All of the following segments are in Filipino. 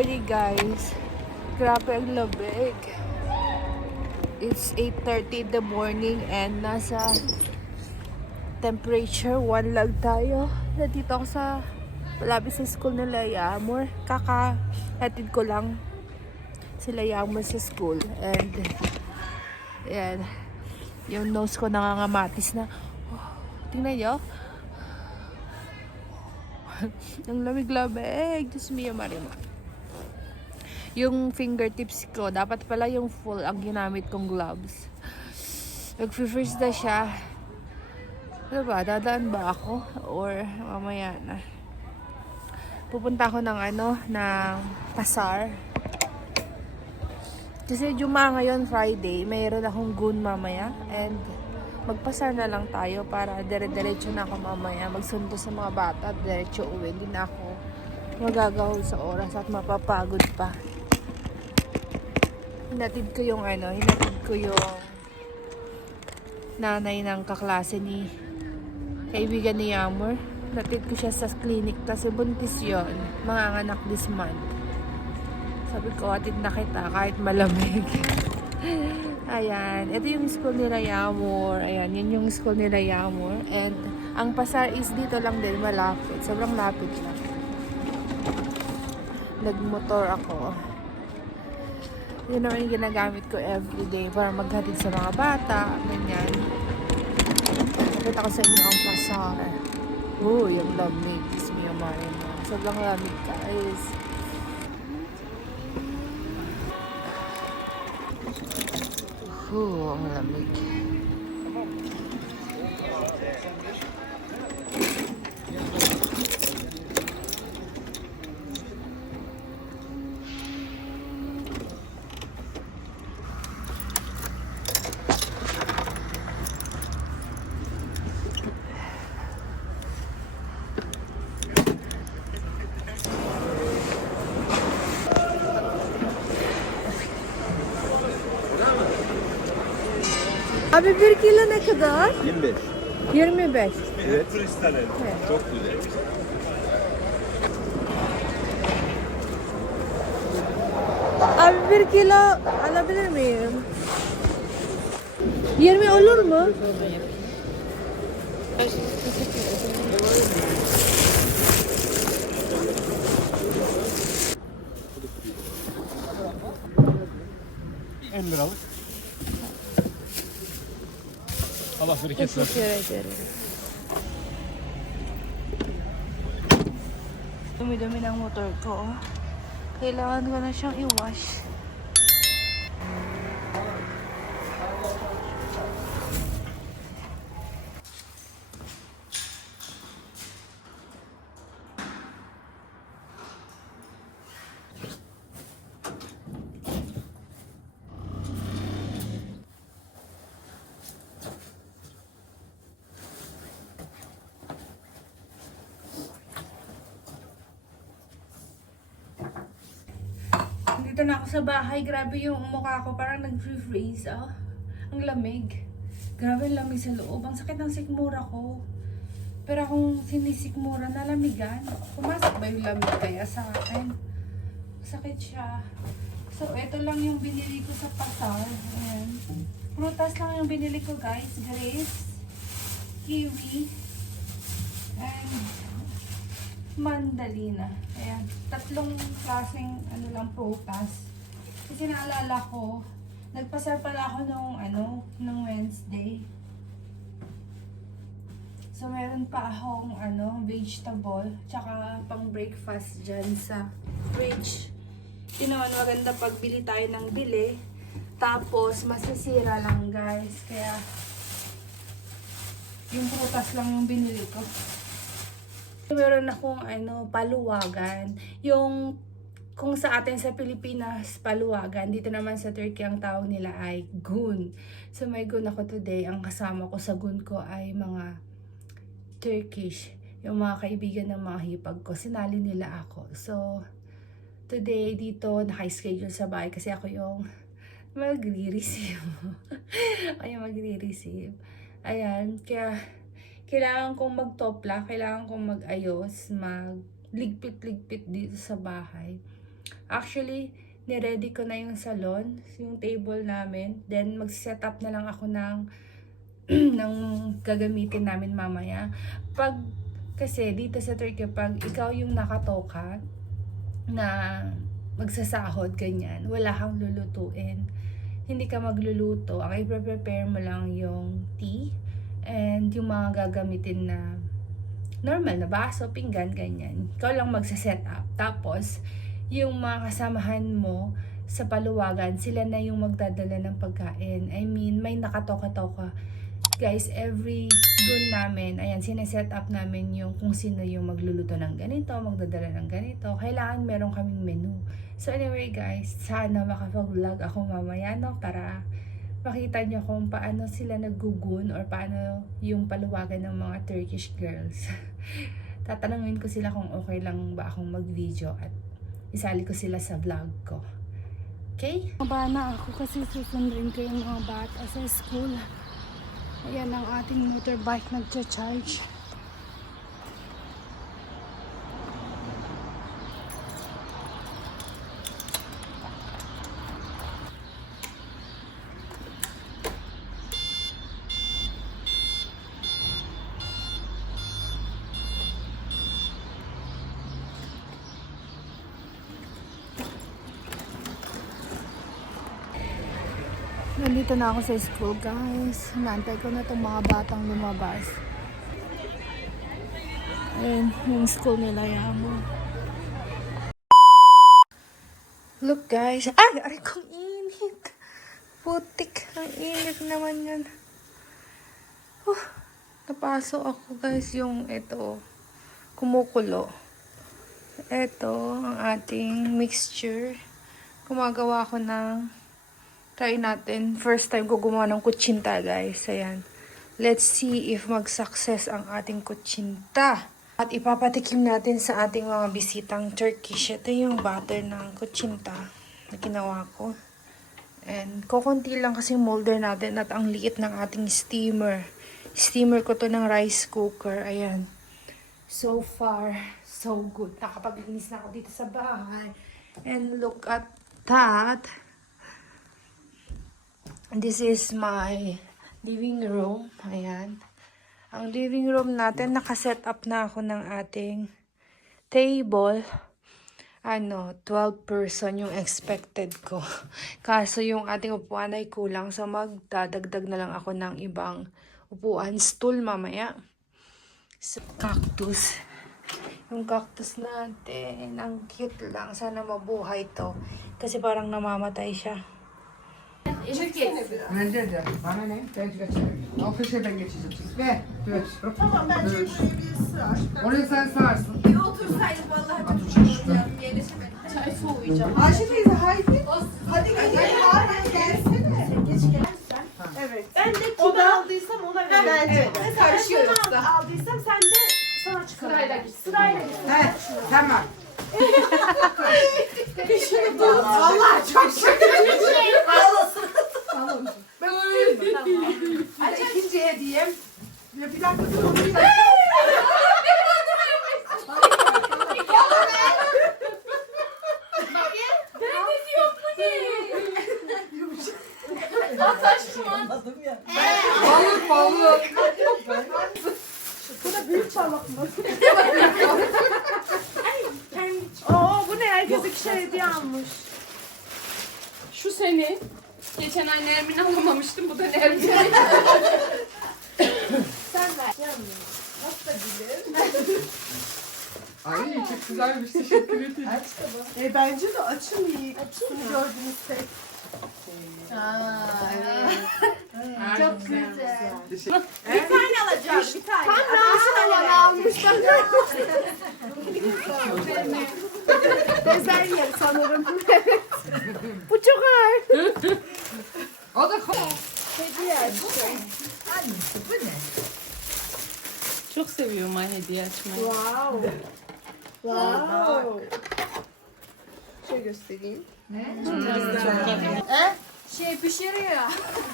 morning guys. Grabe ang lamig. It's 8:30 in the morning and nasa temperature 1 lang tayo. Nandito ako sa malapit sa school nila Yamor. Kaka-hatid ko lang sila Yamor sa school. And ayan, yung nose ko nangangamatis na. Oh, tingnan nyo. Ang lamig-lamig. Diyos mio marimo. Yung fingertips ko, dapat pala yung full ang ginamit kong gloves. Nag-freeze na siya. Ano ba? Dadaan ba ako? Or mamaya na? Pupunta ako ng pasar. Kasi Juma ngayon, Friday, mayroon akong goon mamaya. And magpasar na lang tayo para dire-diretso na ako mamaya. Magsundo sa mga bata at diretso uwi. Hindi na ako magagahol sa oras at mapapagod pa. Hinatid ko yung nanay ng kaklase ni kaibigan ni Yamor. Natid ko siya sa clinic kasi buntis yun. Mga anak this month. Sabi ko, atid na kita kahit malamig. Ayan. Ito yung school nila Yamor. Ayan. Yan yung school nila Yamor. And ang pasar is dito lang din. Malapit. Sobrang lapit lang. Nagmotor ako. Yun naman yung ginagamit ko everyday para maghatid sa mga bata. Ganyan. Nakita ko sa inyo ang pasar. Yung lamig. Sobrang lamig guys. Ang lamig. Abi 1 kilo ne kadar? 25. 25. Evet. Evet. Çok güzel. Abi 1 kilo alabilir miyim? 20 olur mu? liralık. Allah bereket versin. Teşekkür ederim. Dumi-dumi ng motor ko. Kailangan ko na siyang i-wash. Dito na ako sa bahay. Grabe yung mukha ko. Parang nag-freeze. Oh. Ang lamig. Grabe ang lamig sa loob. Ang sakit ng sikmura ko. Pero kung sinisikmura, nalamigan. Pumasok ba yung lamig kaya sa akin? Sakit siya. So, ito lang yung binili ko sa pasar. Ayan. Prutas lang yung binili ko, guys. Grapes, kiwi, and mandalina. Ayan. 3 klaseng prutas. Kasi naalala ko, nagpasar pala ako nung Wednesday. So, meron pa akong vegetable, tsaka pang breakfast dyan sa fridge. Tinaman maganda pagbili tayo ng bili. Tapos, masisira lang guys. Kaya, yung prutas lang yung binili ko. Meron akong paluwagan. Yung kung sa atin sa Pilipinas, paluwagan. Dito naman sa Turkey, ang tawag nila ay gun. So may gun ako today. Ang kasama ko sa gun ko ay mga Turkish. Yung mga kaibigan ng mga hipag ko. Sinali nila ako. So today dito, naka-schedule sa bahay kasi ako yung magre-receive. Ay, magre-receive. Ayan, kaya kailangan kong magtopla, kailangan kong mag-ayos, magligpit-ligpit dito sa bahay. Actually, niready ko na yung salon, yung table namin. Then, mag-set up na lang ako ng ng gagamitin namin mamaya. Kasi dito sa Turkey, pag ikaw yung nakatoka na magsasahod, ganyan, wala kang lulutuin. Hindi ka magluluto. Ang i-prepare mo lang yung tea and yung mga gagamitin na normal na baso, pinggan, ganyan. Ikaw lang magsa-set up. Tapos, yung mga kasamahan mo sa paluwagan, sila na yung magdadala ng pagkain. I mean, may nakatoka-toka. Guys, every goal namin, ayan, sineset up namin yung kung sino yung magluluto ng ganito, magdadala ng ganito. Kailangan meron kaming menu. So anyway guys, sana makapag-vlog ako mamaya, no? Para makita nyo kung paano sila naggugun or paano yung paluwagan ng mga Turkish girls. Tatanungin ko sila kung okay lang ba akong mag-video at isali ko sila sa vlog ko. Okay? Maba na ako kasi susundin ko yung mga bata sa school. Ayan ang ating motorbike nagcha-charge. Nandito na ako sa school, guys. Nantay ko na itong mga batang lumabas. Ayun, yung school nila Yamo. Look, guys. Ay, aray kong init. Putik. Ang init naman yan. Napasok ako, guys, yung ito. Kumukulo. Ito, ang ating mixture. Gumagawa ko ng try natin. First time ko gumawa ng kutsinta, guys. Ayan. Let's see if mag-success ang ating kutsinta. At ipapatikim natin sa ating mga bisitang Turkish. Ito yung batter ng kutsinta na ginawa ko. And kukunti lang kasi molder natin at ang liit ng ating steamer. Steamer ko to ng rice cooker. Ayan. So far, so good. Nakapaglinis na ako dito sa bahay. And look at that. This is my living room. Ayan. Ang living room natin, nakaset up na ako ng ating table. 12 person yung expected ko. Kaso yung ating upuan ay kulang. So magdadagdag na lang ako ng ibang upuan. Stool mamaya. So, cactus. Yung cactus natin, ang cute lang. Sana mabuhay to. Kasi parang namamatay siya. Bence de. Bana ne? Ben geçerim. Ofise ben geçeceğim. Ver. Evet. Tamam ben şöyle birisi aşkım. Orayı sen sağarsın. Bir otursaydık vallahi ben oturacağım. Yerleşemedim. Çay soğuyacağım. Ayşe teyze haydi. Hadi gel. Hadi gelsene. Geç gel. Evet. Ben de kimi aldıysam ona ver. Bence. Mesela şunu aldıysam sen de sana çıkar. Sırayla git. Sırayla git. He. Tamam. Şunu bul. Allah çok şükür. Ben öyle. Hadi ikinci hediyem. Bir dakika dur. Onu bir dakika. Balık balık. Bu da büyük balık mı? Oo bu ne? Herkes ikişer hediye almış. Şu senin. Geçen ay Nermin'i alamamıştım. Bu da Nermin. Sen ver. Nasıl da bilir? Ay çok güzelmiş. Teşekkür ederim. Aç da bence de açın iyi. Açın mı? Gördünüz tek. Çok güzel. Bir tane alacağım. Bir tane. Tam Raşit almışlar. Bezelye sanırım. Bu çok ağır. O da Hediye Çok seviyorum ay hediye açmayı. Wow. Wow. Şöyle göstereyim. Pişiriyor.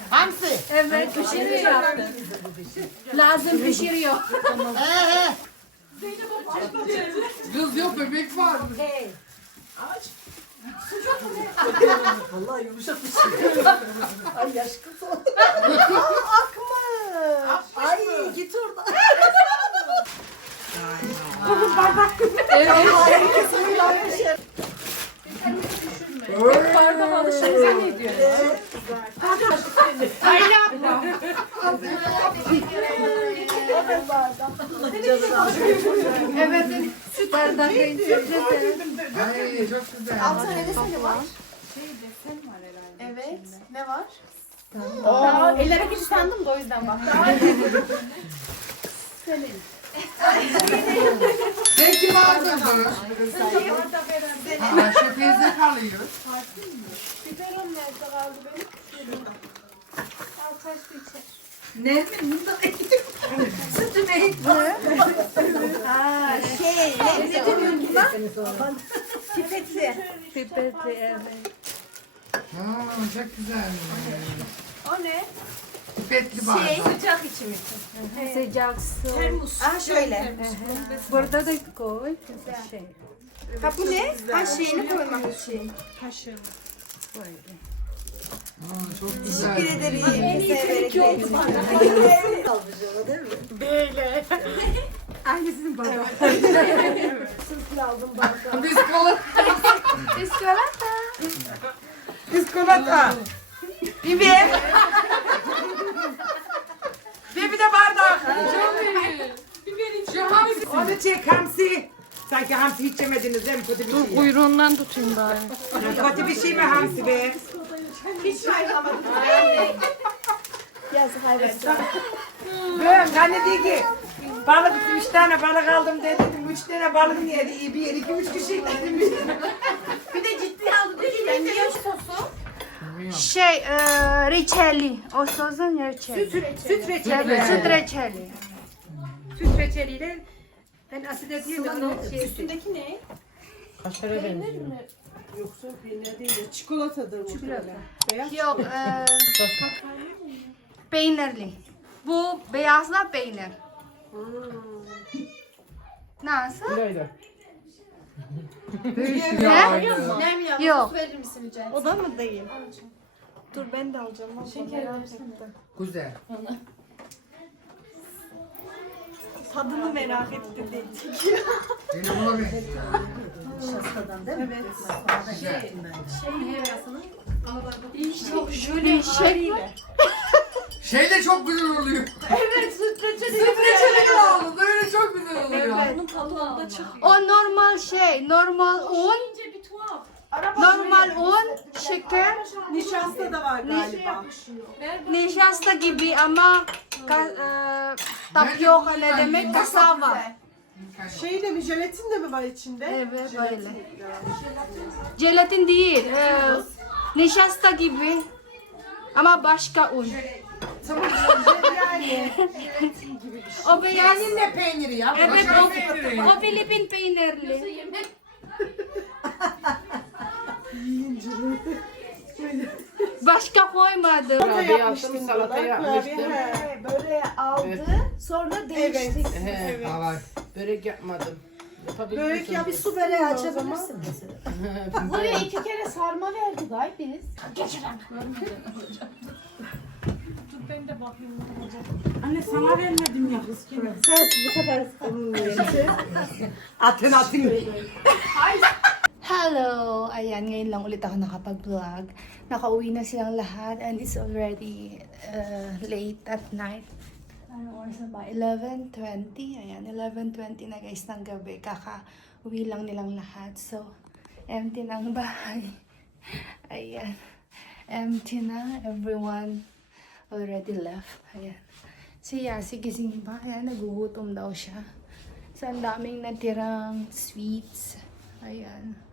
Hamsi. Evet pişiriyor. Lazım pişiriyor. Kız yok bebek var. Vallahi yumuşakmış. Ay yaş kız oldu. Akmış. Ay git oradan. Bardak alışınıza ne diyor? Evet, süt bardak Ay çok güzel. Altına ne deseni var? Evet. Ne var? Ellere gitti sandım da o yüzden bak. Sen kim aldın bunu? Ayşe teyze kalıyor. Biberon nerede kaldı benim? Al kaçtı içeri. Nermin bunda sütü ne? Ne demiyorsun buna? Pipetli. Pipetli, evet. Çok güzel. O ne? Pipetli bardak. Sıcak içim için. Sıcak su. Ah şöyle. Burada da koy. Şey. Ha bu ne? Ha şeyini koymak için. Çok güzel. Teşekkür ederim. Severek Hangisinin bardağı? Biskolata. Biskolata. Bibi. Bibi de bardak. Onu çek hamsi. Sanki hamsi hiç yemediniz değil mi? Kötü bir şey. Kuyruğundan tutayım bari. Kötü bir şey mi hamsi be? Hiç kaynamadım. Yazık hayvan. Ben hani dedi ki balık 3 tane balık aldım dedim 3 tane balık niye iyi bir yer 2-3 kişi dedim. Bir de ciddi aldı. Dedi ki niye sosu? Şey, reçeli. O sözün reçeli. Süt reçeli. Evet, süt reçeli. Süt reçeliyle ben aside diye de onu Üstündeki ne? kaşara benziyor. Yoksa peynir değil, çikolatadır bu. Çikolata. Beyaz Yok, peynirli. Bu beyazla peynir. Nasıl? Böyle. Ne? Yok. Verir misin rica O da mı değil? Dur ben de alacağım. Şeker Güzel. Tadını merak ettim. Beni buna benziyor. Şöyle şey. Şey de çok güzel oluyor. Evet süt reçeli. Süt reçeli de oldu. Böyle çok güzel oluyor. Bunun tadı çıkıyor. O normal şey, normal un, Bir tuhaf. normal un, şeker, Nişasta da var galiba. nişasta gibi ama tapyoka ne demek? Kasava. Şey de mi, jelatin de mi var içinde? Evet böyle. Jelatin değil, nişasta gibi ama başka un. O beyaz. Ne peyniri ya? Evet, Başka o Filipin peynirli. Başka koymadım. Kurabiye yaptım, salata yapmıştım. Böyle aldı. Sonra değişti. Evet. Evet. Börek yapmadım. Börek yap. Bir su böreği açabilirsin mesela. Buraya 2 kere sarma verdi gaybiniz. Anne sana vermedim ya kız. Sen bu sefer onun yerine. Atın. Hello! Ayan, ngayon lang ulit ako nakapag-vlog. Nakauwi na silang lahat and it's already late at night. Ano oras na ba? 11:20. Ayan, 11:20 na guys ng gabi. Kaka-uwi lang nilang lahat. So, empty na ang bahay. Ayan. Empty na. Everyone already left. Ayan. Si Yasi gising pa. Ayan, nagugutom daw siya. So, ang daming natirang sweets. Ayan.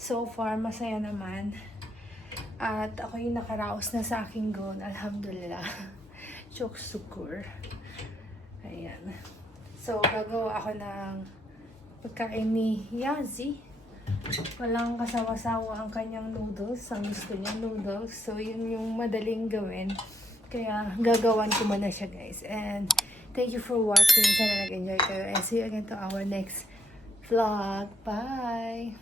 So far, masaya naman. At ako yung nakaraos na sa aking goal. Alhamdulillah. Çok syukur. Ayan. So, gagawa ako ng pagkain ni Yazi. Walang kasawa-sawa ang kanyang noodles. Ang gusto niya noodles. So, yun yung madaling gawin. Kaya, gagawan ko muna siya, guys. And, thank you for watching. Sana nag-enjoy kayo. And see you again to our next vlog. Bye!